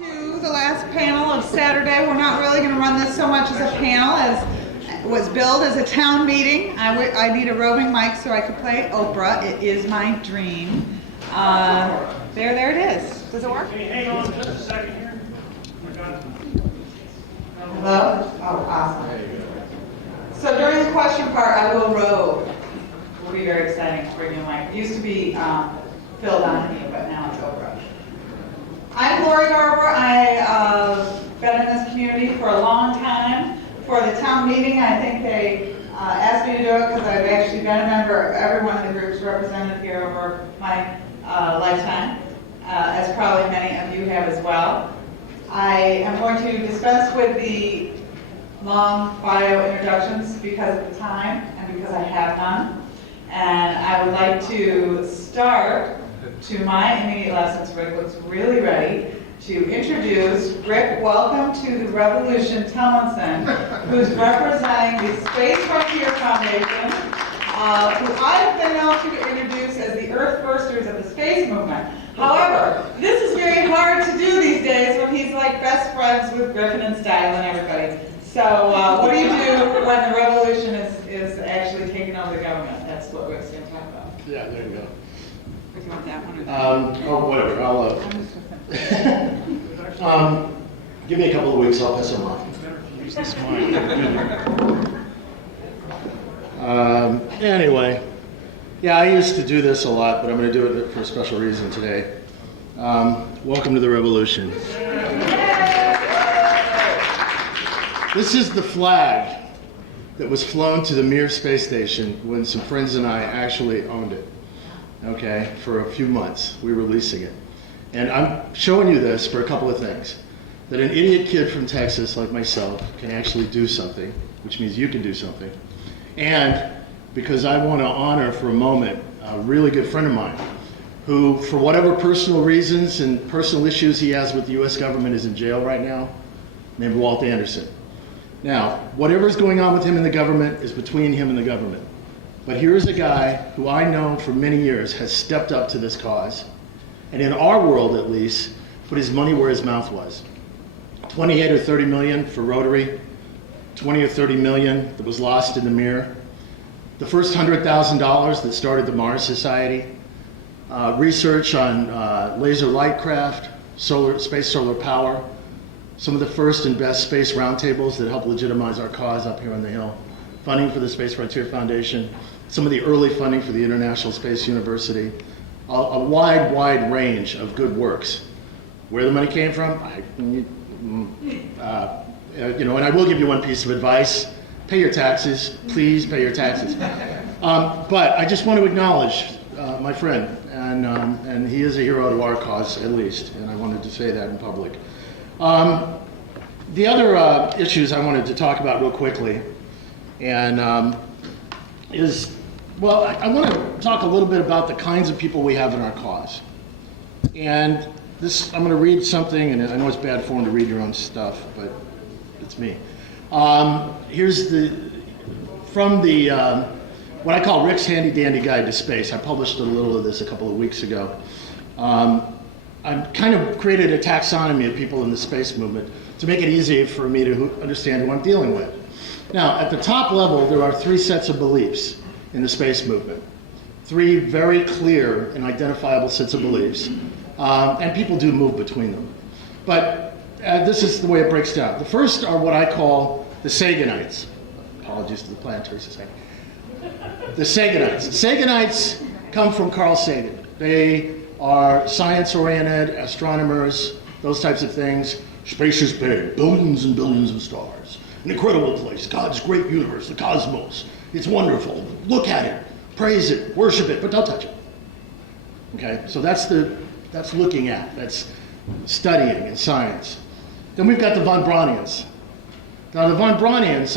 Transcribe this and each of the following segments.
To the last panel of Saturday. We're not really going to run this so much as a panel as it was billed as a town meeting. I need a roving mic so I could play Oprah. It is my dream. There it is. Does it work? Hey, hang on just a second here. Hello? Oh, awesome. So during the question part, I will rove. It will be very exciting to bring you a mic. It used to be Phil Donahue, but now it's Oprah. I'm Lori Garver. I've been in this community for a long time. For the town meeting, I think they asked me to do it because I've actually been a member of every one of the groups represented here over my lifetime, as probably many of you have as well. I am going to dispense with the long bio introductions because of the time and because I have none. And I would like to start to my immediate left, since Rick looks really ready, to introduce Rick. Welcome to the Revolution Tumlinson, who's representing the Space Frontier Foundation, who I've been known to introduce as the Earth Firsters of the space movement. However, this is very hard to do these days when he's like best friends with Griffin and Style and everybody. So what do you do when the revolution is actually taking over the government? That's what Rick's going to talk about. Yeah, there you go. If you want that one or that Oh, whatever. I'll give me a couple of weeks. I'll pass them on. Use this mic. Anyway, yeah, I used to do this a lot, but I'm going to do it for a special reason today. Welcome to the revolution. This is the flag that was flown to the Mir space station when some friends and I actually owned it. Okay, for a few months, we were leasing it. And I'm showing you this for a couple of things. That an idiot kid from Texas like myself can actually do something, which means you can do something. And because I want to honor for a moment a really good friend of mine who, for whatever personal reasons and personal issues he has with the US government, is in jail right now, named Walt Anderson. Now, whatever's going on with him in the government is between him and the government. But here is a guy who I know for many years has stepped up to this cause, and in our world at least, put his money where his mouth was. 28 or 30 million for Rotary, 20 or 30 million that was lost in the Mir, the first $100,000 that started the Mars Society, research on laser light craft, space solar power, some of the first and best space roundtables that helped legitimize our cause up here on the Hill, funding for the Space Frontier Foundation, some of the early funding for the International Space University, a wide range of good works. Where the money came from, and I will give you one piece of advice. Pay your taxes, please pay your taxes. But I just want to acknowledge my friend, and he is a hero to our cause at least, and I wanted to say that in public. The other issues I wanted to talk about real quickly, and I want to talk a little bit about the kinds of people we have in our cause. And this, I'm going to read something, and I know it's bad form to read your own stuff, but it's me. Here's from what I call Rick's Handy Dandy Guide to Space. I published a little of this a couple of weeks ago. I've kind of created a taxonomy of people in the space movement to make it easy for me to understand who I'm dealing with. Now, at the top level, there are three sets of beliefs in the space movement. Three very clear and identifiable sets of beliefs. And people do move between them. But this is the way it breaks down. The first are what I call the Saganites. Apologies to the Planetary Society. The Saganites. Saganites come from Carl Sagan. They are science-oriented, astronomers, those types of things. Space is big, billions and billions of stars. An incredible place, God's great universe, the cosmos. It's wonderful. Look at it, praise it, worship it, but don't touch it. Okay, so that's looking at, that's studying in science. Then we've got the von Braunians. Now the von Braunians,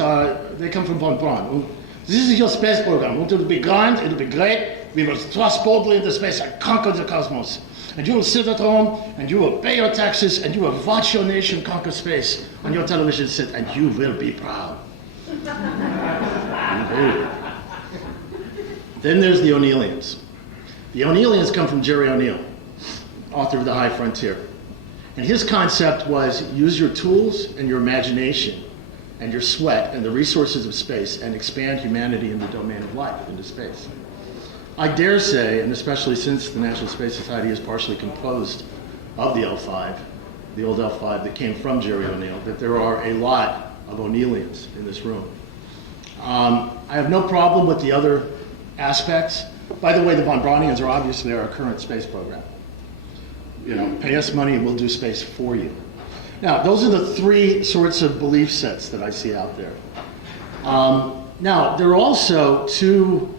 they come from von Braun. This is your space program. It will be grand, it will be great. We will thrust boldly into space and conquer the cosmos. And you will sit at home, and you will pay your taxes, and you will watch your nation conquer space on your television set, and you will be proud. Then there's the O'Neillians. The O'Neillians come from Jerry O'Neill, author of The High Frontier. And his concept was use your tools and your imagination and your sweat and the resources of space and expand humanity in the domain of life into space. I dare say, and especially since the National Space Society is partially composed of the L5, the old L5 that came from Jerry O'Neill, that there are a lot of O'Neillians in this room. I have no problem with the other aspects. By the way, the von Braunians are obviously our current space program. You know, pay us money and we'll do space for you. Now, those are the three sorts of belief sets that I see out there. Now, there are also two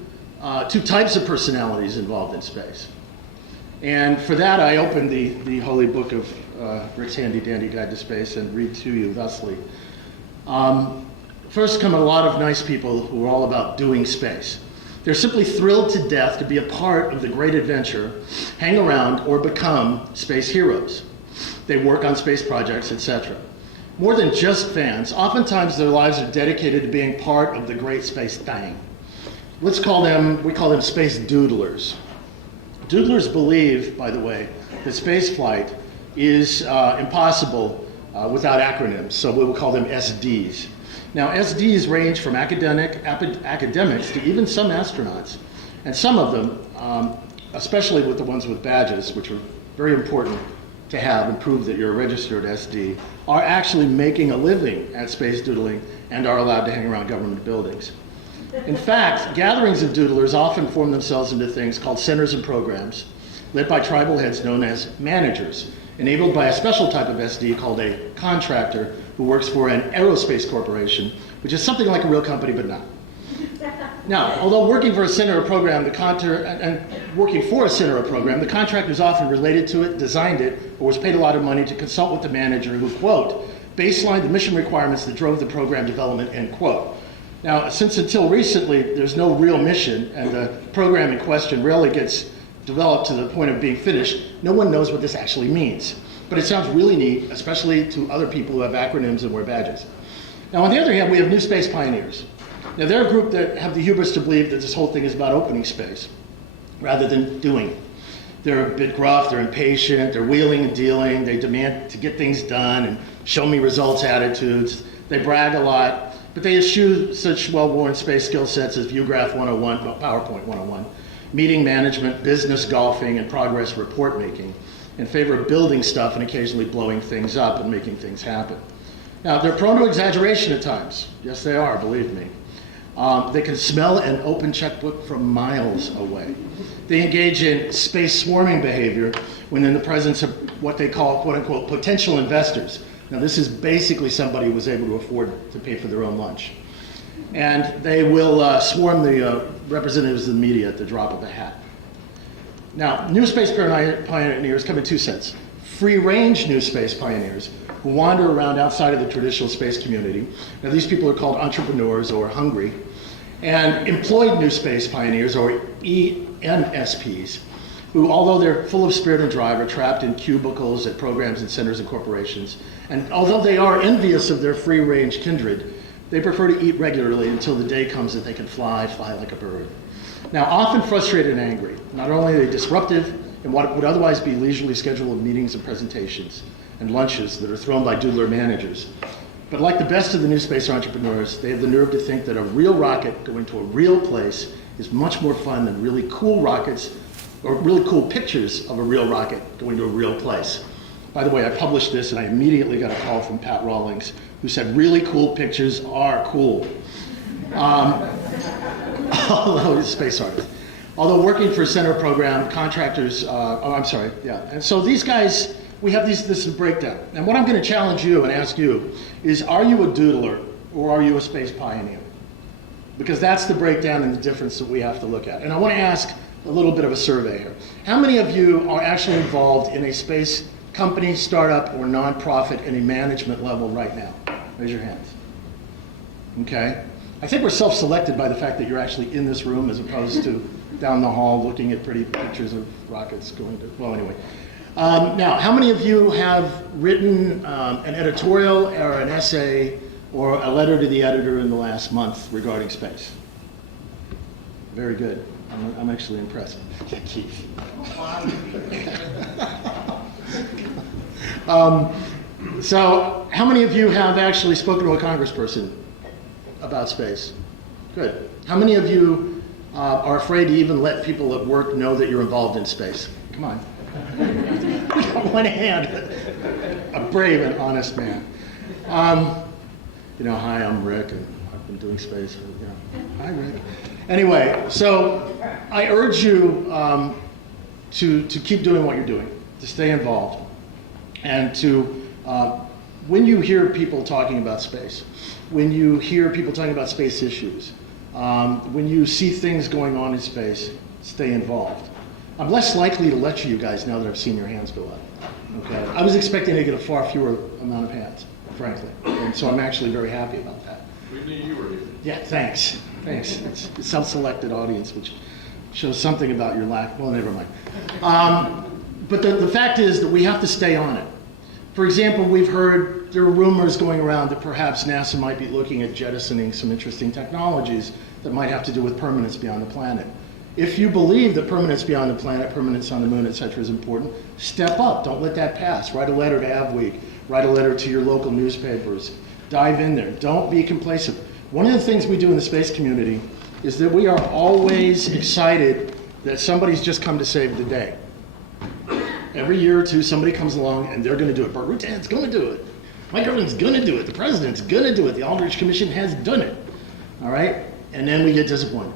types of personalities involved in space. And for that, I opened the holy book of Rick's Handy Dandy Guide to Space and read to you thusly. First come a lot of nice people who are all about doing space. They're simply thrilled to death to be a part of the great adventure, hang around, or become space heroes. They work on space projects, etc. More than just fans, oftentimes their lives are dedicated to being part of the great space thing. We call them space doodlers. Doodlers believe, by the way, that space flight is impossible without acronyms, so we will call them SDs. Now, SDs range from academics to even some astronauts, and some of them, especially with the ones with badges, which are very important to have and prove that you're a registered SD, are actually making a living at space doodling and are allowed to hang around government buildings. In fact, gatherings of doodlers often form themselves into things called centers and programs, led by tribal heads known as managers, enabled by a special type of SD called a contractor who works for an aerospace corporation, which is something like a real company, but not. Now, although working for a center or program, the contractor is often related to it, designed it, or was paid a lot of money to consult with the manager who, quote, baselined the mission requirements that drove the program development, end quote. Now, since until recently, there's no real mission, and the program in question rarely gets developed to the point of being finished, no one knows what this actually means. But it sounds really neat, especially to other people who have acronyms and wear badges. Now, on the other hand, we have new space pioneers. Now, they're a group that have the hubris to believe that this whole thing is about opening space, rather than doing it. They're a bit gruff, they're impatient, they're wheeling and dealing, they demand to get things done and show me results attitudes. They brag a lot, but they eschew such well-worn space skill sets as ViewGraph 101, PowerPoint 101, meeting management, business golfing, and progress report making, in favor of building stuff and occasionally blowing things up and making things happen. Now, they're prone to exaggeration at times. Yes, they are, believe me. They can smell an open checkbook from miles away. They engage in space swarming behavior when in the presence of what they call, quote unquote, potential investors. Now, this is basically somebody who was able to afford to pay for their own lunch. And they will swarm the representatives of the media at the drop of a hat. Now, new space pioneers come in two sets. Free-range new space pioneers who wander around outside of the traditional space community. Now, these people are called entrepreneurs or hungry. And employed new space pioneers, or ENSPs, who, although they're full of spirit and drive, are trapped in cubicles at programs and centers and corporations. And although they are envious of their free-range kindred, they prefer to eat regularly until the day comes that they can fly like a bird. Now, often frustrated and angry, not only are they disruptive in what would otherwise be leisurely scheduled meetings and presentations and lunches that are thrown by doodler managers, but like the best of the new space entrepreneurs, they have the nerve to think that a real rocket going to a real place is much more fun than really cool rockets or really cool pictures of a real rocket going to a real place. By the way, I published this and I immediately got a call from Pat Rawlings, who said really cool pictures are cool. Although he's a space artist. Although working for a center program, contractors, And so these guys, we have this breakdown. And what I'm going to challenge you and ask you is, are you a doodler or are you a space pioneer? Because that's the breakdown and the difference that we have to look at. And I want to ask a little bit of a survey here. How many of you are actually involved in a space company, startup, or nonprofit at a management level right now? Raise your hands. Okay. I think we're self-selected by the fact that you're actually in this room as opposed to down the hall looking at pretty pictures of rockets going to, well, anyway. Now, how many of you have written an editorial or an essay or a letter to the editor in the last month regarding space? Very good. I'm actually impressed. Yeah, Keith. So how many of you have actually spoken to a congressperson about space? Good. How many of you are afraid to even let people at work know that you're involved in space? Come on. One hand. A brave and honest man. Hi, I'm Rick, and I've been doing space. Hi, Rick. Anyway, so I urge you to keep doing what you're doing, to stay involved, and to when you hear people talking about space, when you hear people talking about space issues, when you see things going on in space, stay involved. I'm less likely to lecture you guys now that I've seen your hands go up. Okay, I was expecting to get a far fewer amount of hands, frankly, and so I'm actually very happy about that. We knew you were here. Yeah, thanks. It's a self-selected audience, which shows something about your lack. Well, never mind. But the fact is that we have to stay on it. For example, we've heard there are rumors going around that perhaps NASA might be looking at jettisoning some interesting technologies that might have to do with permanence beyond the planet. If you believe that permanence beyond the planet, permanence on the moon, etc., is important, step up. Don't let that pass. Write a letter to AvWeek. Write a letter to your local newspapers. Dive in there. Don't be complacent. One of the things we do in the space community is that we are always excited that somebody's just come to save the day. Every year or two, somebody comes along and they're going to do it. Bert Rutan's going to do it. Mike Irvin's going to do it. The president's going to do it. The Aldrich Commission has done it. All right? And then we get disappointed.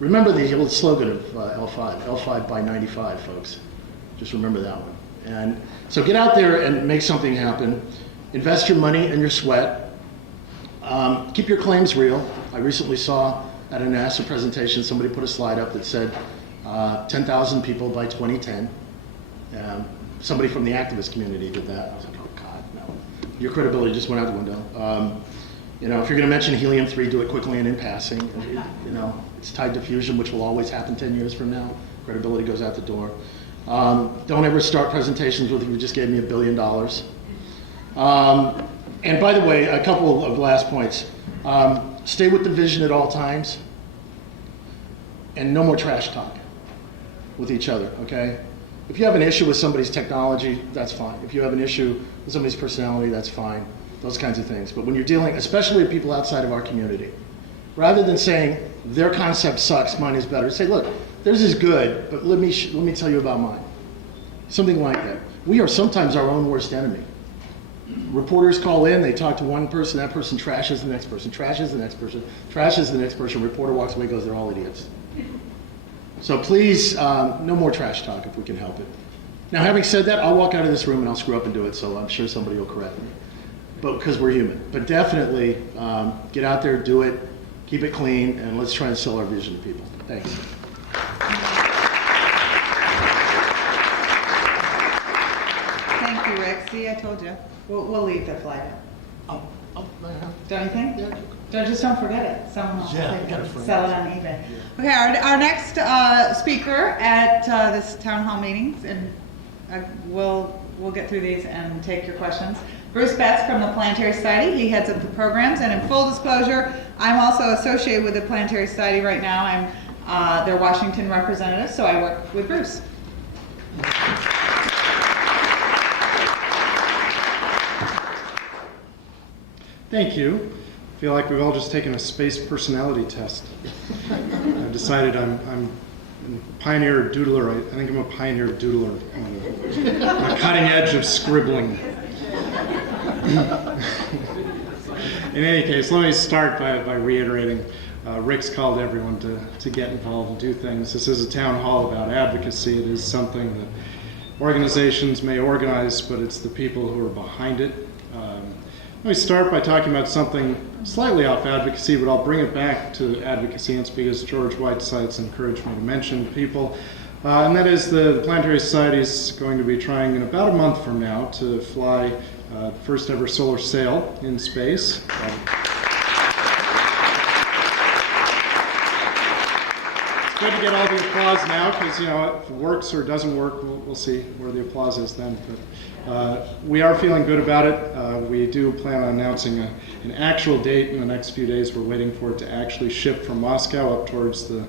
Remember the old slogan of L5 by 95, folks. Just remember that one. And so get out there and make something happen. Invest your money and your sweat. Keep your claims real. I recently saw at a NASA presentation, somebody put a slide up that said 10,000 people by 2010. Somebody from the activist community did that. I was like, oh God, no. Your credibility just went out the window. If you're going to mention helium-3, do it quickly and in passing. It's tied to fusion, which will always happen 10 years from now. Credibility goes out the door. Don't ever start presentations with, you just gave me $1 billion. And by the way, a couple of last points. Stay with the vision at all times. And no more trash talk with each other, okay? If you have an issue with somebody's technology, that's fine. If you have an issue with somebody's personality, that's fine. Those kinds of things. But when you're dealing, especially with people outside of our community, rather than saying their concept sucks, mine is better, say, look, theirs is good, but let me tell you about mine. Something like that. We are sometimes our own worst enemy. Reporters call in, they talk to one person, that person trashes the next person, trashes the next person, trashes the next person, reporter walks away, goes, they're all idiots. So please, no more trash talk if we can help it. Now, having said that, I'll walk out of this room and I'll screw up and do it, so I'm sure somebody will correct me. But because we're human. But definitely, get out there, do it, keep it clean, and let's try and sell our vision to people. Thanks. Thank you, Rick. See, I told you. We'll leave the flag up. Don't you think? Yeah. Just don't forget it. Someone will Gotta frame sell it on eBay. Okay, our next speaker at this town hall meetings, and we'll get through these and take your questions. Bruce Betts from the Planetary Society. He heads up the programs, and in full disclosure, I'm also associated with the Planetary Society right now. I'm their Washington representative, so I work with Bruce. Thank you. I feel like we've all just taken a space personality test. I've decided I'm a pioneer doodler. I think I'm a pioneer doodler on the cutting edge of scribbling. In any case, let me start by reiterating Rick's call to everyone to get involved and do things. This is a town hall about advocacy. It is something that organizations may organize, but it's the people who are behind it. Let me start by talking about something slightly off advocacy, but I'll bring it back to advocacy, and it's because George Whiteside's encouraged me to mention people. And that is the Planetary Society is going to be trying in about a month from now to fly the first ever solar sail in space. It's good to get all the applause now because, if it works or doesn't work, we'll see where the applause is then. But we are feeling good about it. We do plan on announcing an actual date in the next few days. We're waiting for it to actually ship from Moscow up towards the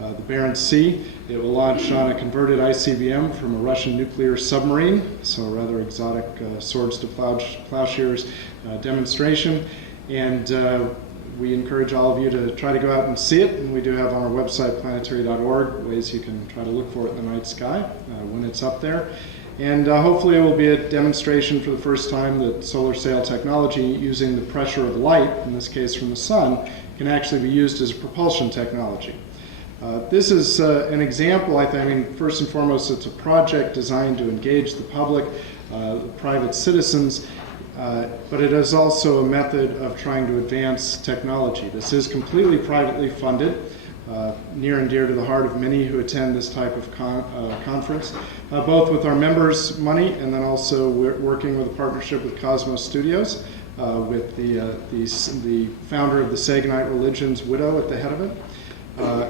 the Barents Sea. It will launch on a converted ICBM from a Russian nuclear submarine, so a rather exotic swords to plowshares demonstration. And we encourage all of you to try to go out and see it. And we do have on our website, planetary.org, ways you can try to look for it in the night sky when it's up there. And hopefully it will be a demonstration for the first time that solar sail technology using the pressure of light, in this case from the sun, can actually be used as a propulsion technology. This is an example, I mean, first and foremost, it's a project designed to engage the public, private citizens, but it is also a method of trying to advance technology. This is completely privately funded, near and dear to the heart of many who attend this type of conference, both with our members' money and then also we're working with a partnership with Cosmos Studios, with the founder of the Saganite Religion's widow at the head of it.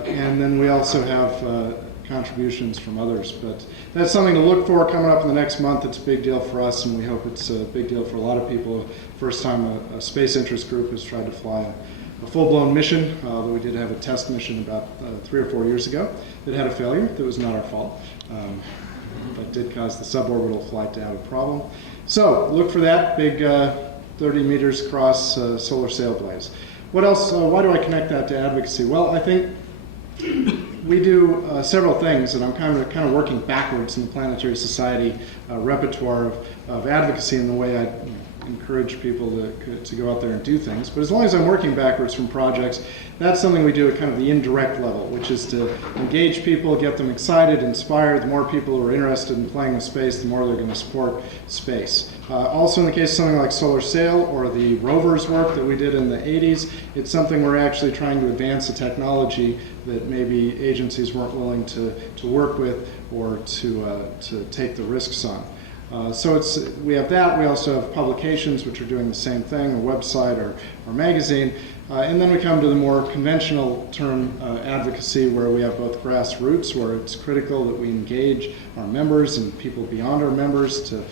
And then we also have contributions from others. But that's something to look for coming up in the next month. It's a big deal for us, and we hope it's a big deal for a lot of people. First time a space interest group has tried to fly a full-blown mission, although we did have a test mission about 3 or 4 years ago that had a failure. That was not our fault. That did cause the suborbital flight to have a problem. So look for that big 30 meters across solar sail blaze. What else? Why do I connect that to advocacy? Well, I think we do several things, and I'm kind of working backwards in the Planetary Society repertoire of advocacy in the way I encourage people to go out there and do things. But as long as I'm working backwards from projects, that's something we do at kind of the indirect level, which is to engage people, get them excited, inspired. The more people who are interested in playing with space, the more they're going to support space. Also in the case of something like Solar Sail or the rovers work that we did in the 80s, it's something we're actually trying to advance a technology that maybe agencies weren't willing to work with or to take the risks on. So we have that. We also have publications which are doing the same thing, a website or magazine. And then we come to the more conventional term advocacy, where we have both grassroots, where it's critical that we engage our members and people beyond our members to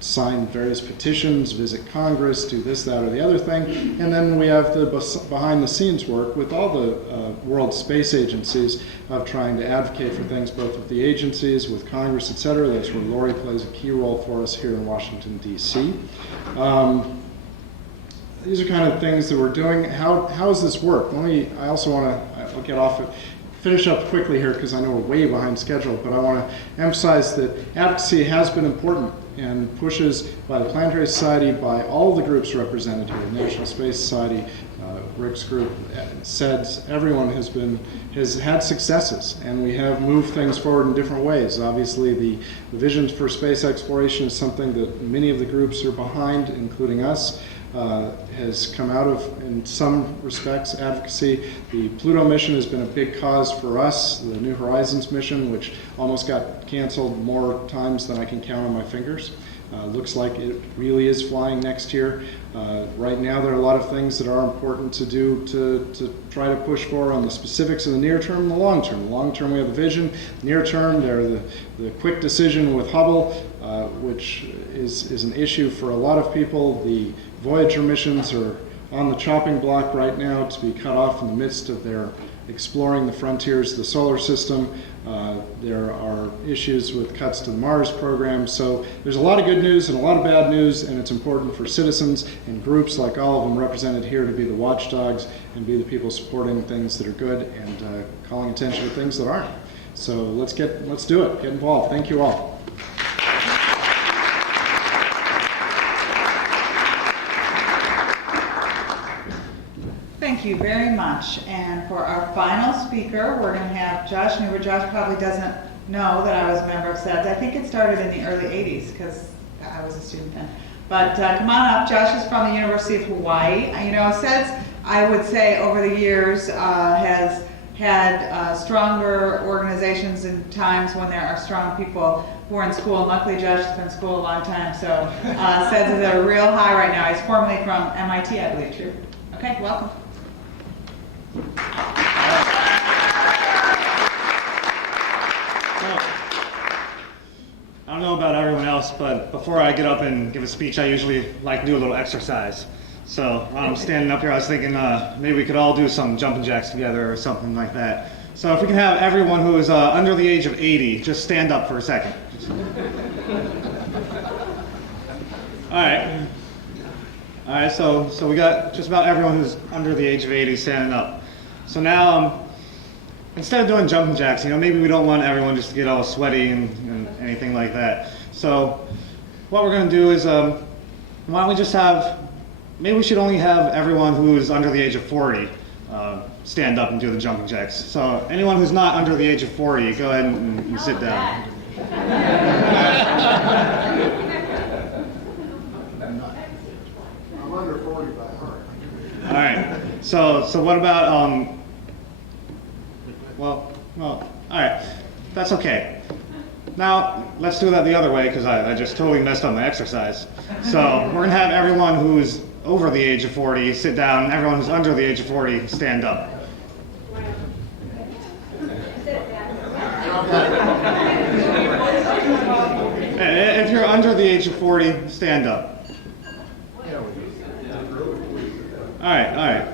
sign various petitions, visit Congress, do this, that, or the other thing. And then we have the behind-the-scenes work with all the world space agencies of trying to advocate for things, both with the agencies, with Congress, et cetera. That's where Lori plays a key role for us here in Washington, D.C. These are kind of things that we're doing. How does this work? I also want to, I'll get off it. Finish up quickly here because I know we're way behind schedule, but I want to emphasize that advocacy has been important, and pushes by the Planetary Society, by all the groups represented here, National Space Society, Rick's group, SEDS, everyone has had successes, and we have moved things forward in different ways. Obviously, the vision for space exploration is something that many of the groups are behind, including us. Has come out of, in some respects, advocacy. The Pluto mission has been a big cause for us, the New Horizons mission, which almost got canceled more times than I can count on my fingers. Looks like it really is flying next year. Right now there are a lot of things that are important to do to try to push for on the specifics in the near term and the long term. The long term we have a vision. Near term there the quick decision with Hubble, which is an issue for a lot of people. The Voyager missions are on the chopping block right now to be cut off in the midst of their exploring the frontiers of the solar system. There are issues with cuts to the Mars program. So there's a lot of good news and a lot of bad news, and it's important for citizens and groups like all of them represented here to be the watchdogs and be the people supporting things that are good and calling attention to things that aren't. So let's do it. Get involved. Thank you all. Thank you very much. And for our final speaker, we're going to have Josh Neubert. Josh probably doesn't know that I was a member of SEDS. I think it started in the early 80s because I was a student then. But come on up. Josh is from the University of Hawaii. You know, SEDS, I would say, over the years has had stronger organizations in times when there are strong people who are in school. And luckily, Josh has been in school a long time, so SEDS is at a real high right now. He's formerly from MIT, I believe. True. Okay, welcome. I don't know about everyone else, but before I get up and give a speech, I usually like to do a little exercise. So while I'm standing up here, I was thinking maybe we could all do some jumping jacks together or something like that. So if we can have everyone who is under the age of 80 just stand up for a second. All right. All right, so we got just about everyone who's under the age of 80 standing up. So now, instead of doing jumping jacks, maybe we don't want everyone just to get all sweaty and anything like that. So what we're going to do is, why don't we just maybe we should only have everyone who's under the age of 40 stand up and do the jumping jacks. So anyone who's not under the age of 40, go ahead and sit down. I'm under 40 by heart. All right. So what about well, all right. That's okay. Now let's do that the other way because I just totally messed up my exercise. So we're gonna have everyone who's over the age of 40 sit down, and everyone who's under the age of 40 stand up. If you're under the age of 40, stand up. All right.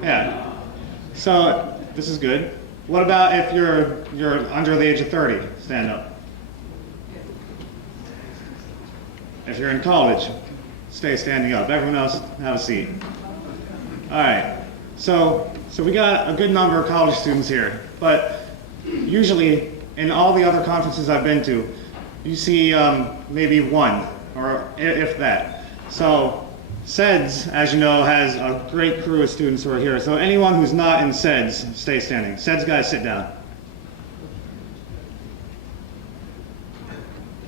Yeah. So this is good. What about if you're under the age of 30? Stand up. If you're in college, stay standing up. Everyone else, have a seat. All right. So we got a good number of college students here, but usually in all the other conferences I've been to, you see maybe one, or if that. So SEDS, as you know, has a great crew of students who are here. So anyone who's not in SEDS, stay standing. SEDS guys, sit down.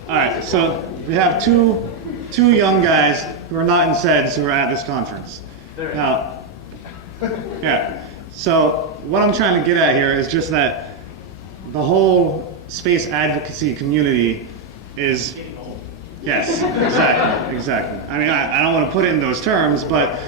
All right, so we have two young guys who are not in SEDS who are at this conference. Now, yeah, so what I'm trying to get at here is just that the whole space advocacy community is, yes, exactly. I mean, I don't want to put it in those terms, but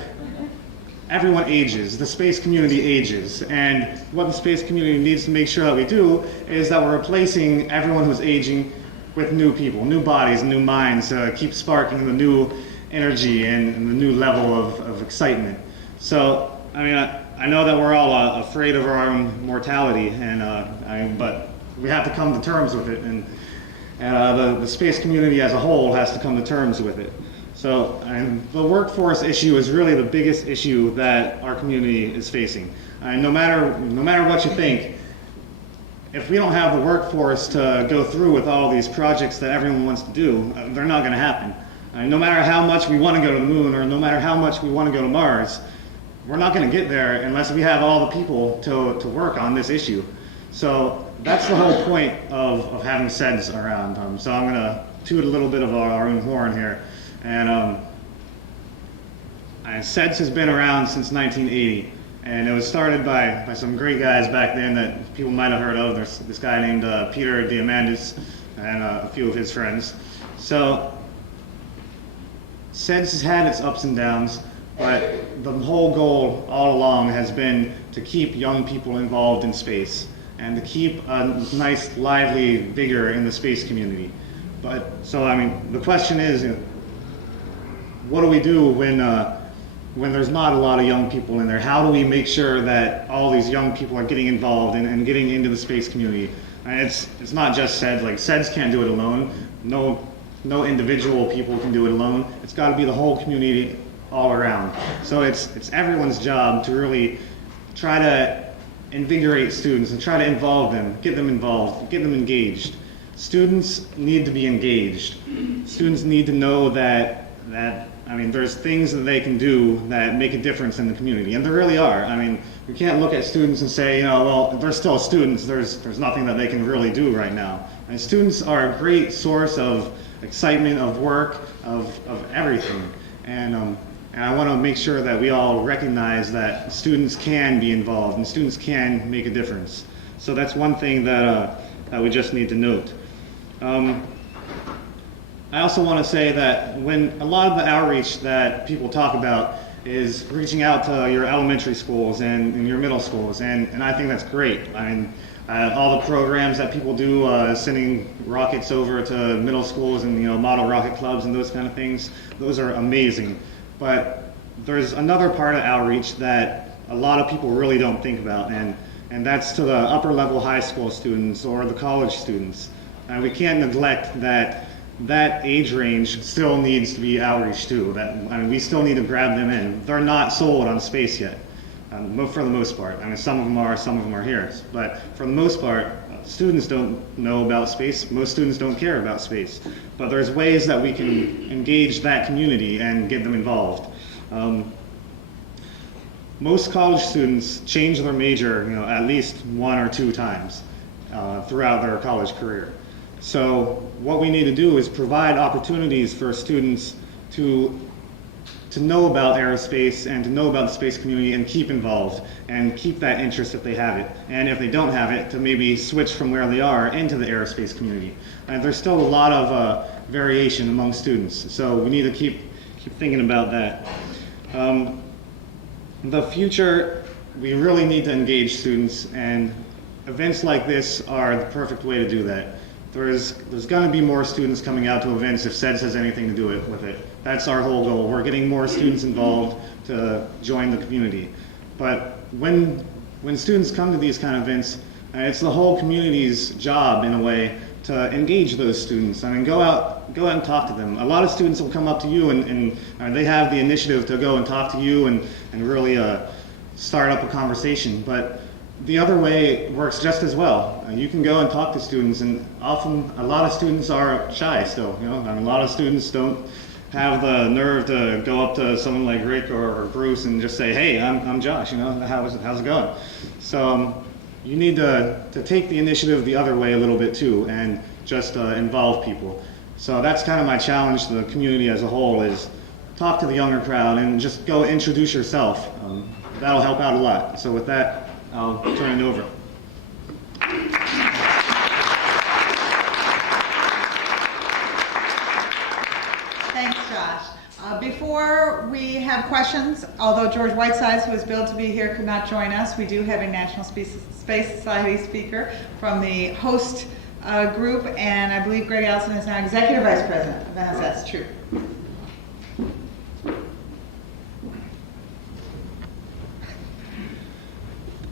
everyone ages, the space community ages, and what the space community needs to make sure that we do is that we're replacing everyone who's aging with new people, new bodies, new minds, keep sparking the new energy and the new level of excitement. So, I mean, I know that we're all afraid of our own mortality, and but we have to come to terms with it, and the space community as a whole has to come to terms with it. So the workforce issue is really the biggest issue that our community is facing. No matter what you think, if we don't have the workforce to go through with all these projects that everyone wants to do, they're not going to happen. No matter how much we want to go to the moon, or no matter how much we want to go to Mars, we're not going to get there unless we have all the people to work on this issue. So that's the whole point of having SEDS around. So I'm going to toot a little bit of our own horn here. And SEDS has been around since 1980. And it was started by some great guys back then that people might have heard of. There's this guy named Peter Diamandis and a few of his friends. So SEDS has had its ups and downs, but the whole goal all along has been to keep young people involved in space and to keep a nice, lively vigor in the space community. But so, I mean, the question is, what do we do when there's not a lot of young people in there? How do we make sure that all these young people are getting involved and getting into the space community? And it's not just SEDS. Like, SEDS can't do it alone. No individual people can do it alone. It's got to be the whole community all around. So it's everyone's job to really try to invigorate students and try to involve them, get them involved, get them engaged. Students need to be engaged. Students need to know that I mean, there's things that they can do that make a difference in the community, and there really are. I mean, we can't look at students and say, well, they're still students. There's nothing that they can really do right now. And students are a great source of excitement, of work, of everything. And I want to make sure that we all recognize that students can be involved and students can make a difference. So that's one thing that we just need to note. I also want to say that when a lot of the outreach that people talk about is reaching out to your elementary schools and your middle schools, and I think that's great. I mean, all the programs that people do, sending rockets over to middle schools and model rocket clubs and those kind of things, those are amazing. But there's another part of outreach that a lot of people really don't think about, and and that's to the upper level high school students or the college students. And we can't neglect that age range still needs to be outreach to. We still need to grab them in. They're not sold on space yet, for the most part. Some of them are here. But for the most part, students don't know about space. Most students don't care about space. But there's ways that we can engage that community and get them involved. Most college students change their major, at least 1 or 2 times throughout their college career. So what we need to do is provide opportunities for students to know about aerospace and to know about the space community and keep involved and keep that interest if they have it. And if they don't have it, to maybe switch from where they are into the aerospace community. And there's still a lot of variation among students, so we need to keep thinking about that. The future, we really need to engage students, and events like this are the perfect way to do that. There's going to be more students coming out to events if SEDS has anything to do with it. That's our whole goal. We're getting more students involved to join the community. But when students come to these kind of events, it's the whole community's job, in a way, to engage those students. Go out and talk to them. A lot of students will come up to you and they have the initiative to go and talk to you and really start up a conversation. But the other way works just as well. You can go and talk to students, and often a lot of students are shy still. A lot of students don't have the nerve to go up to someone like Rick or Bruce and just say, "Hey, I'm Josh. How's it going?" So you need to take the initiative the other way a little bit too, and just involve people. So that's kind of my challenge to the community as a whole: is talk to the younger crowd and just go introduce yourself. That'll help out a lot. So with that, I'll turn it over. Thanks, Josh. Before we have questions, although George Whitesides, who was billed to be here, could not join us, we do have a National Space Society speaker from the host group, and I believe Greg Alison is now Executive Vice President of NSS Troop.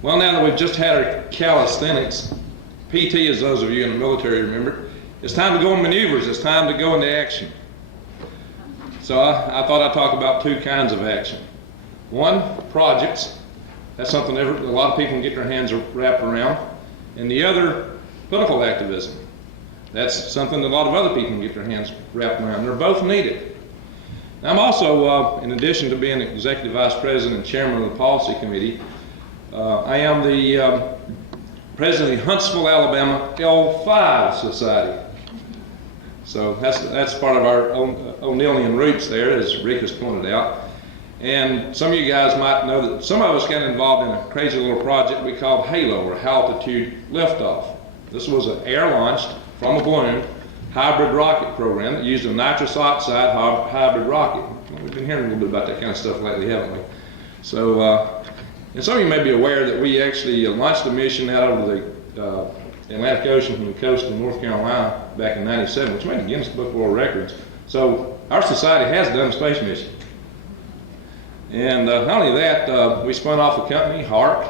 Well, now that we've just had our calisthenics, PT, as those of you in the military remember, it's time to go in maneuvers. It's time to go into action. So I thought I'd talk about 2 kinds of action. One, projects. That's something a lot of people can get their hands wrapped around. And the other, political activism. That's something that a lot of other people can get their hands wrapped around. They're both needed. Now, I'm also, in addition to being Executive Vice President and Chairman of the Policy Committee, I am the president of the Huntsville, Alabama L5 Society. So that's part of our O'Neillian roots there, as Rick has pointed out. And some of you guys might know that some of us got involved in a crazy little project we called HALO, or High Altitude Liftoff. This was an air-launched, from a balloon, hybrid rocket program that used a nitrous oxide hybrid rocket. We've been hearing a little bit about that kind of stuff lately, haven't we? So, and some of you may be aware that we actually launched a mission out of the Atlantic Ocean from the coast of North Carolina back in '97, which made the Guinness Book of World Records. So our society has done a space mission. And not only that, we spun off a company, HARC.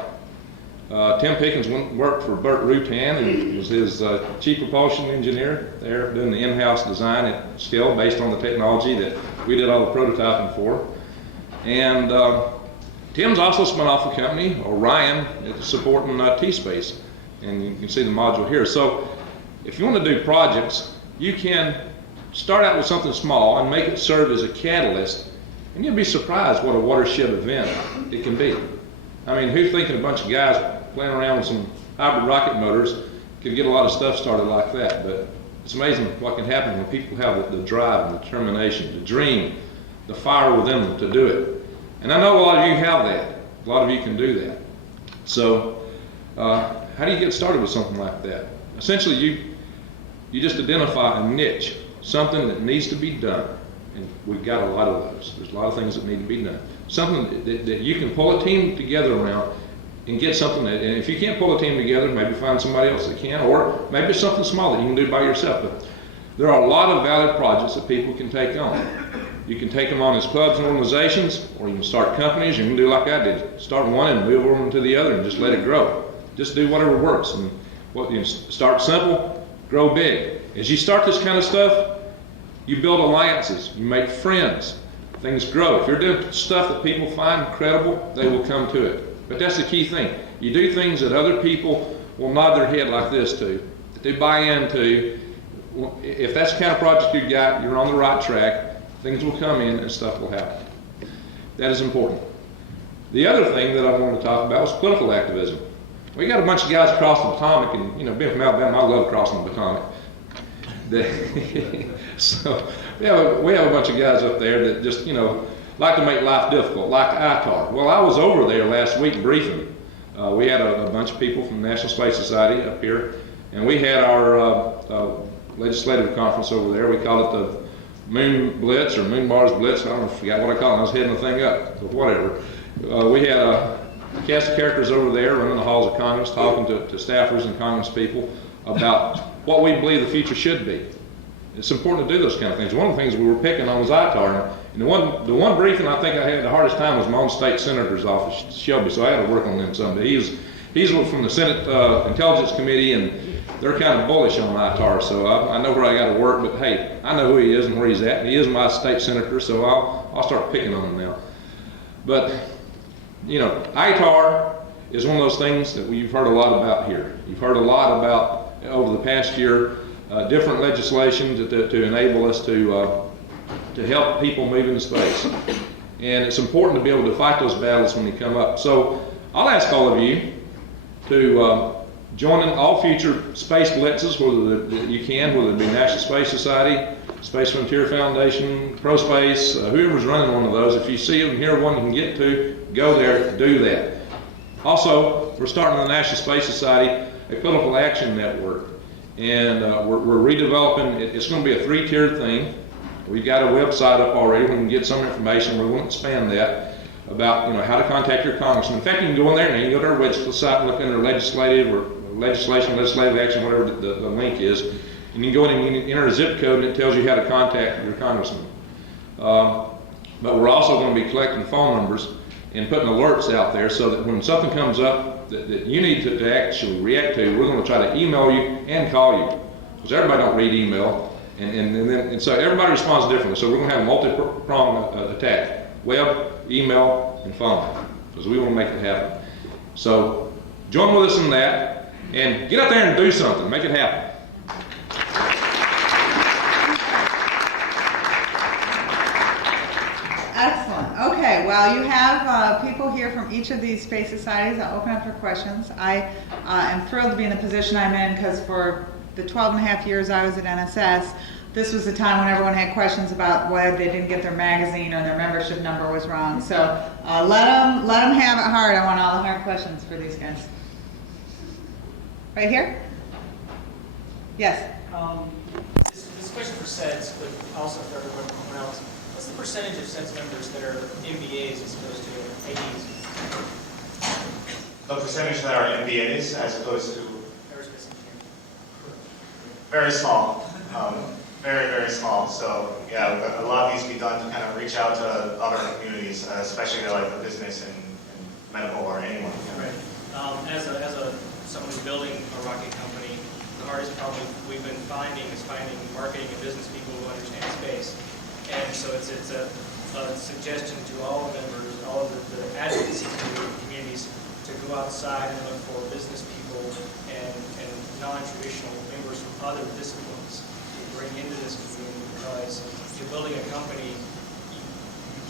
Tim Pickens worked for Burt Rutan, and was his chief propulsion engineer there, doing the in-house design at scale based on the technology that we did all the prototyping for. And Tim's also spun off a company, Orion, supporting T-Space. And you can see the module here. So if you want to do projects, you can start out with something small and make it serve as a catalyst, and you'll be surprised what a watershed event it can be. I mean, who's thinking a bunch of guys playing around with some hybrid rocket motors could get a lot of stuff started like that? But it's amazing what can happen when people have the drive, the determination, the dream, the fire within them to do it. And I know a lot of you have that. A lot of you can do that. So how do you get started with something like that? Essentially, you just identify a niche, something that needs to be done. And we've got a lot of those. There's a lot of things that need to be done. Something that you can pull a team together around and get something that, and if you can't pull a team together, maybe find somebody else that can, or maybe it's something small that you can do by yourself. But there are a lot of valid projects that people can take on. You can take them on as clubs and organizations, or you can start companies. You can do like I did, start one and move over to the other and just let it grow. Just do whatever works. And start simple, grow big. As you start this kind of stuff, you build alliances, you make friends, things grow. If you're doing stuff that people find credible, they will come to it. But that's the key thing. You do things that other people will nod their head like this to, that they buy into. If that's the kind of project you got, you're on the right track, things will come in and stuff will happen. That is important. The other thing that I wanted to talk about was political activism. We got a bunch of guys across the Potomac, and being from Alabama, I love crossing the Potomac. So we have a bunch of guys up there that just like to make life difficult, like ITAR. Well, I was over there last week briefing. We had a bunch of people from the National Space Society up here, and we had our legislative conference over there. We call it the Moon Blitz or Moon Mars Blitz. I forgot what I call it. I was heading the thing up, but whatever. We had a cast of characters over there running the halls of Congress, talking to staffers and Congress people about what we believe the future should be. It's important to do those kind of things. One of the things we were picking on was ITAR. And the one briefing I think I had the hardest time was my own state senator's office, Shelby, so I had to work on them some. But he's from the Senate Intelligence Committee, and they're kind of bullish on ITAR, so I know where I got to work, but hey, I know who he is and where he's at, and he is my state senator, so I'll start picking on him now. But, ITAR is one of those things that you've heard a lot about here. You've heard a lot about, over the past year, different legislation to enable us to help people move into space. And it's important to be able to fight those battles when they come up. So I'll ask all of you to join in all future space blitzes, whether you can, whether it be National Space Society, Space Frontier Foundation, ProSpace, whoever's running one of those. If you see and hear one you can get to, go there, do that. Also, we're starting the National Space Society a political action network, and we're redeveloping. It's going to be a 3-tiered thing. We've got a website up already. We can get some information. We won't expand that about how to contact your congressman. In fact, you can go in there and you can go to our website and look under legislative or legislative action, whatever the link is, and you can go in and you can enter a zip code and it tells you how to contact your congressman. But we're also going to be collecting phone numbers and putting alerts out there so that when something comes up that you need to actually react to, we're going to try to email you and call you, because everybody don't read email, and so everybody responds differently. So we're going to have a multi-pronged attack: web, email, and phone, because we want to make it happen. So join with us in that, and get out there and do something, make it happen. Excellent. Okay, well, you have people here from each of these space societies. I'll open up for questions. I am thrilled to be in the position I'm in, because for the 12 and a half years I was at NSS, this was the time when everyone had questions about why they didn't get their magazine or their membership number was wrong. So let them have it hard. I want all the hard questions for these guys. Right here? Yes. This question for SEDS, but also for everyone else. What's the percentage of SEDS members that are MBAs as opposed to ADs? The percentage that are MBAs as opposed to Aerospace engineering. very small, very, very small. So yeah, a lot needs to be done to kind of reach out to other communities, especially like the business and medical or anyone. Right. As someone who's building a rocket company, the hardest problem we've been finding is finding marketing and business people who understand space. And so it's a suggestion to all members, all of the advocacy communities, to go outside and look for business people and non-traditional members from other disciplines to bring into this community, because if you're building a company, you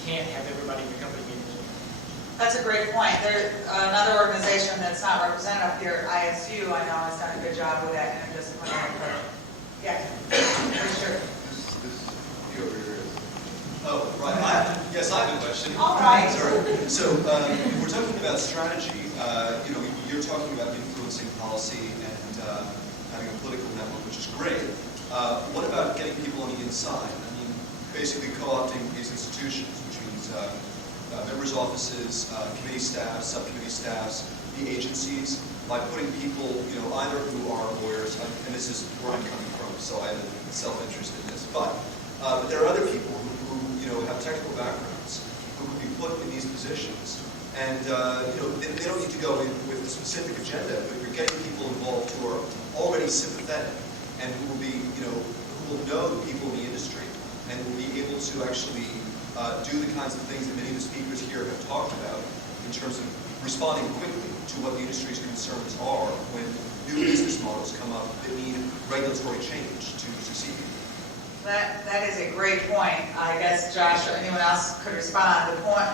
can't have everybody in your company be engineers. That's a great point. There's another organization that's not represented up here, ISU, I know has done a good job with that interdisciplinary approach. Yeah, for sure. Oh, right. Yes, I have a question. All right. Sorry. So we're talking about strategy. You're talking about influencing policy and having a political network, which is great. What about getting people on the inside? I mean, basically co-opting these institutions, which means members' offices, committee staffs, subcommittee staffs, the agencies, by putting people, either who are lawyers, and this is where I'm coming from, so I have a self-interest in this, but there are other people who have technical backgrounds who could be put in these positions And they don't need to go in with a specific agenda, but you're getting people involved who are already sympathetic and who will be, who will know the people in the industry and will be able to actually do the kinds of things that many of the speakers here have talked about in terms of responding quickly to what the industry's concerns are when new business models come up that need regulatory change to succeed. That is a great point. I guess Josh or anyone else could respond. The point,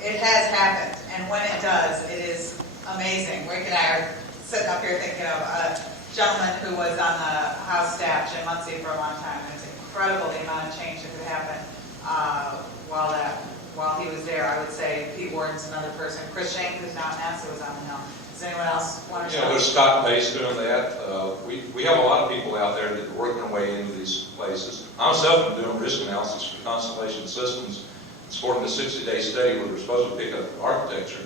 it has happened, and when it does, it is amazing. Rick and I are sitting up here thinking of a gentleman who was on the House staff, Jim Muncie, for a long time, and it's incredible the amount of change that could happen while he was there. I would say Pete Warden's another person. Chris Shank, who's now in NASA, was on the Hill. Does anyone else want to? Yeah, there's Scott Pace doing that. We have a lot of people out there that are working their way into these places. I myself am doing risk analysis for Constellation Systems, supporting the 60-day study where we're supposed to pick up architecture.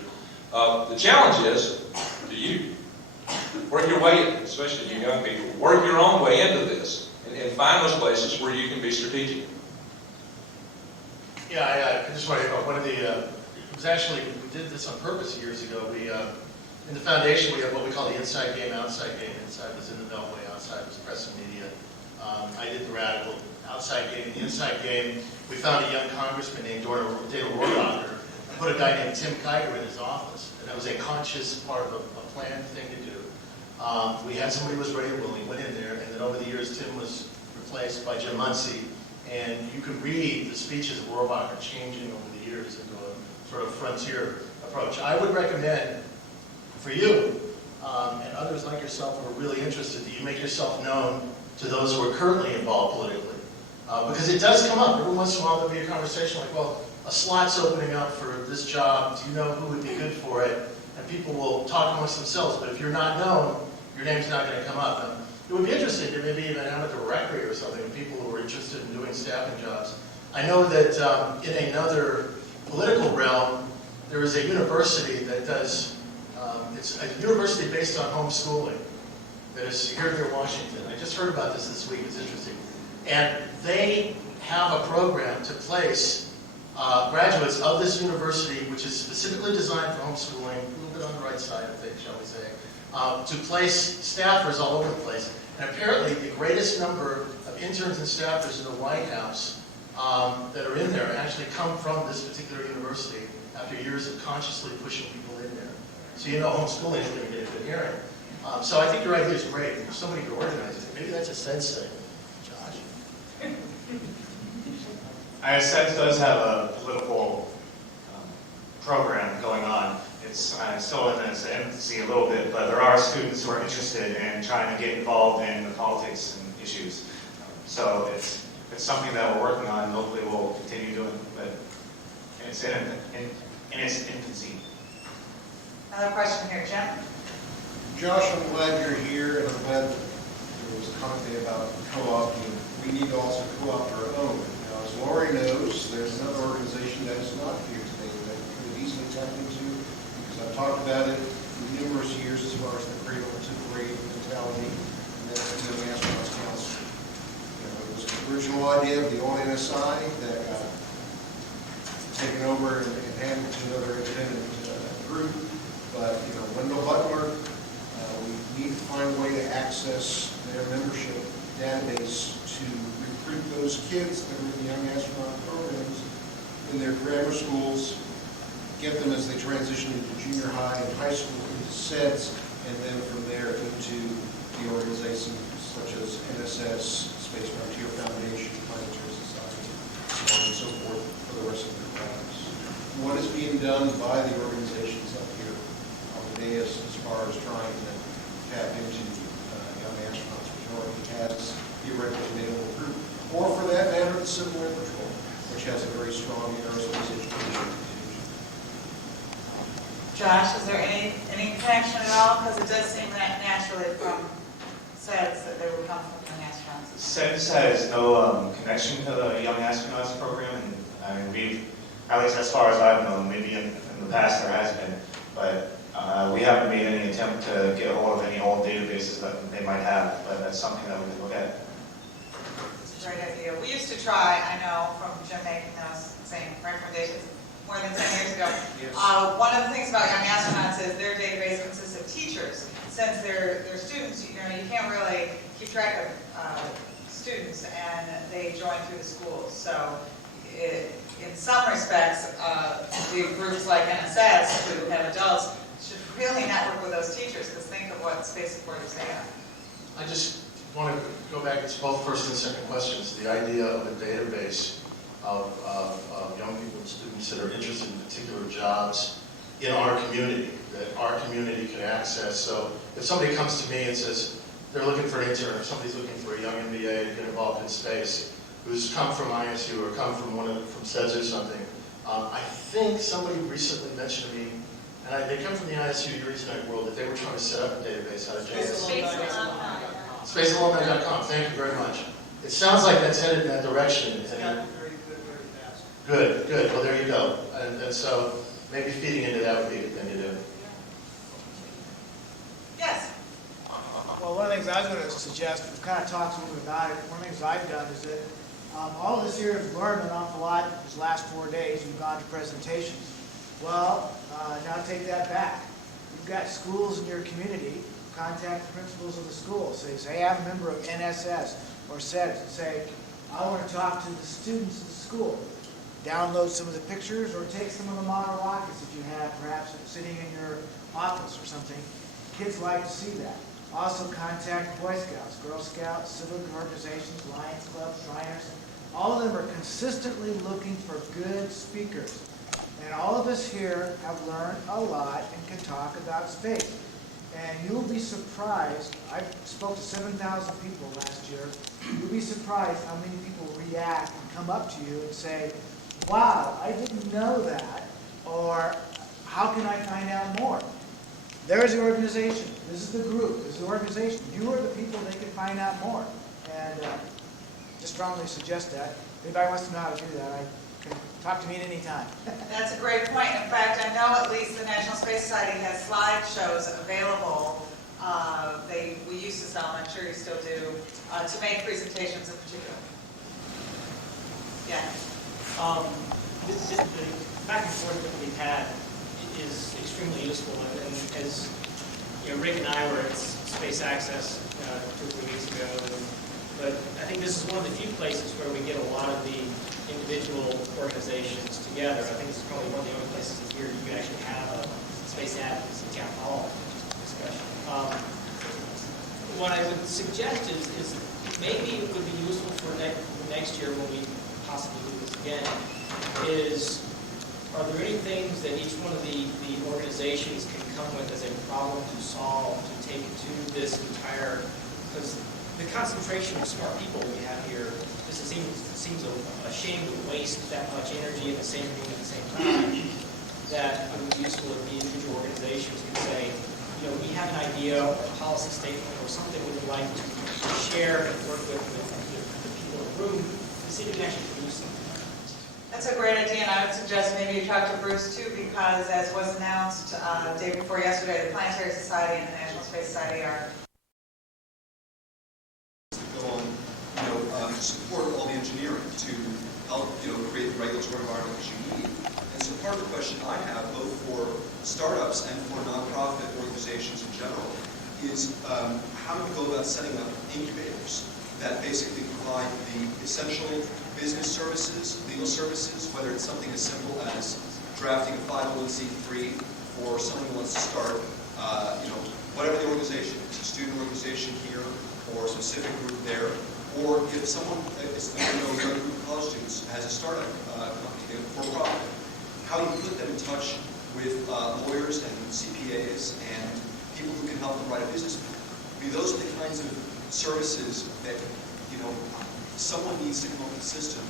The challenge is, do you work your way in, especially you young people, work your own way into this and find those places where you can be strategic. Yeah, I just want to echo one of the, it was actually, we did this on purpose years ago. We, in the foundation, we have what we call the inside game, outside game. Inside was in the Beltway, outside was press and media. I did the radical outside game. In the inside game, we found a young congressman named Dana Rohrabacher and put a guy named Tim Kiger in his office. And that was a conscious part of a planned thing to do. We had somebody who was ready and willing, went in there, and then over the years, Tim was replaced by Jim Muncie. And you could read the speeches of Rohrabacher changing over the years into a sort of frontier approach. I would recommend for you and others like yourself who are really interested that you make yourself known to those who are currently involved politically. Because it does come up. Every once in a while there'll be a conversation like, well, a slot's opening up for this job. Do you know who would be good for it? And people will talk amongst themselves. But if you're not known, your name's not going to come up. Now, it would be interesting to maybe even have a directory or something of people who are interested in doing staffing jobs. I know that in another political realm, there is a university that does, it's a university based on homeschooling that is here near Washington. I just heard about this week. It's interesting. And they have a program to place graduates of this university, which is specifically designed for homeschooling, a little bit on the right side of things, shall we say, to place staffers all over the place. And apparently the greatest number of interns and staffers in the White House that are in there actually come from this particular university after years of consciously pushing people in there. So you know homeschooling is going to get a good hearing. So I think your idea is great. If somebody could organize it, maybe that's a SEDS thing. Josh? SEDS does have a political program going on. It's still in its infancy a little bit, but there are students who are interested in trying to get involved in the politics and issues. So it's something that we're working on and hopefully we'll continue doing, but it's in its infancy. Another question here, Jim? Josh, I'm glad you're here, and I'm glad that there was a comment there about co-opting. We need to also co-opt our own. Now, as Lori knows, there's another organization that is not here today that we could easily tap into, because I've talked about it for numerous years as far as the cradle to grave mentality, and that's the Young Astronauts Council. It was the original idea of the old NSI that got taken over and handed to another independent group. But, Wendell Butler, we need to find a way to access their membership database to recruit those kids that are in the Young Astronaut programs in their grammar schools, get them as they transition into junior high and high school into SEDS, and then from there into the organizations such as NSS, Space Frontier Foundation, Planetary Society, so on and so forth for the rest of their lives. What is being done by the organizations up here on the dais as far as trying to tap into Young Astronauts, which already has theoretically available group, or for that matter, the Civil Air Patrol, which has a very strong aerospace education. Josh, is there any connection at all? Because it does seem that naturally from SEDS that they would come from Young Astronauts. SEDS has no connection to the Young Astronauts program, and we've, at least as far as I've known, maybe in the past there has been, but we haven't made any attempt to get a hold of any old databases that they might have, but that's something that we can look at. It's a great idea. We used to try, I know, from Jim making those same recommendations, more than 10 years ago. One of the things about Young Astronauts is their database consists of teachers. Since they're students, you can't really keep track of students, and they join through the schools. So in some respects, the groups like NSS, who have adults, should really network with those teachers, because think of what space supporters they have. I just want to go back, it's both first and second questions. The idea of a database of young people and students that are interested in particular jobs in our community, that our community can access. So if somebody comes to me and says they're looking for an intern, or somebody's looking for a young MBA to get involved in space, who's come from ISU or come from from SEDS or something, I think somebody recently mentioned to me, and they come from the ISU Eureka world, that they were trying to set up a database out of JS. Spacealumni.com. Thank you very much. It sounds like that's headed in that direction. It's gotten very good, very fast. Good, good. Well, there you go. And so maybe feeding into that would be a good thing to do. Yes? Well, one of the things I was going to suggest, we've kind of talked a little bit about it. One of the things I've done is that all of this year has learned an awful lot. These last 4 days, we've gone to presentations. Well, now take that back. You've got schools in your community. Contact the principals of the school. Say, hey, I'm a member of NSS or SEDS, and say, I want to talk to the students of the school. Download some of the pictures, or take some of the model rockets that you have, perhaps sitting in your office or something. Kids like to see that. Also contact Boy Scouts, Girl Scouts, civic organizations, Lions Club, Shriners. All of them are consistently looking for good speakers. And all of us here have learned a lot and can talk about space. And you'll be surprised, I spoke to 7,000 people last year, you'll be surprised how many people react and come up to you and say, wow, I didn't know that, or how can I find out more? There's the organization, this is the group, this is the organization. You are the people that can find out more. And just strongly suggest that. If anybody wants to know how to do that, I can talk to me at any time. That's a great point. In fact, I know at least the National Space Society has slideshows available. We used to sell them, I'm sure you still do, to make presentations in particular. Yeah. The back and forth that we've had is extremely useful, and as Rick and I were at Space Access 2 or 3 weeks ago, but I think this is one of the few places where we get a lot of the individual organizations together. I think this is probably one of the only places here you can actually have a space advocacy town hall discussion. What I would suggest is maybe it would be useful for next year when we possibly do this again, is are there any things that each one of the organizations can come with as a problem to solve to take to this entire, because the concentration of smart people we have here just seems a shame to waste that much energy in the same room at the same time, that it would be useful if the individual organizations could say, we have an idea or a policy statement or something we would like to share and work with the people in the room to see if we can actually produce something. That's a great idea, and I would suggest maybe you talk to Bruce too, because as was announced day before yesterday, the Planetary Society and the National Space Society are support all the engineering to help, create the regulatory environment that you need. And so part of the question I have, both for startups and for nonprofit organizations in general, is how do we go about setting up incubators that basically provide the essential business services, legal services, whether it's something as simple as drafting a 501c3 for someone who wants to start, whatever the organization is, a student organization here or a specific group there, or if someone, a group of college students has a startup company for profit, how do you put them in touch with lawyers and CPAs and people who can help them write a business plan? I mean, those are the kinds of services that, someone needs to come up with a system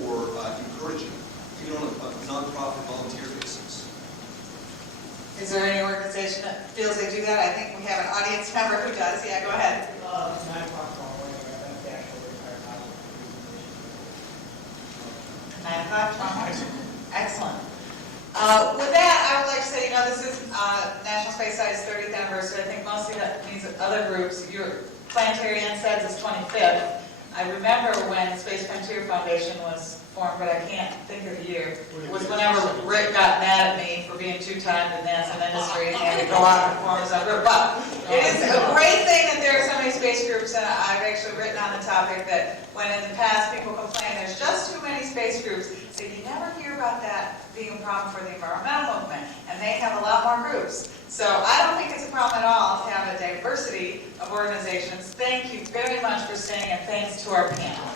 for encouraging, even on a nonprofit volunteer basis. Is there any organization that feels they do that? I think we have an audience member who does. Yeah, go ahead. 9 o'clock tomorrow morning, I'm the actual retired pilot. 9 o'clock tomorrow. Excellent. With that, I would like to say, this is National Space Society's 30th anniversary. I think mostly that means that other groups, your Planetary and SEDS is 25th. I remember when Space Frontier Foundation was formed, but I can't think of the year. It was whenever Rick got mad at me for being too timed in NASA industry and had to go out and form his own group. But it is a great thing that there are so many space groups, and I've actually written on the topic that when in the past people complain there's just too many space groups, so you never hear about that being a problem for the environmental movement, and they have a lot more groups. So I don't think it's a problem at all to have a diversity of organizations. Thank you very much for staying, and thanks to our panel.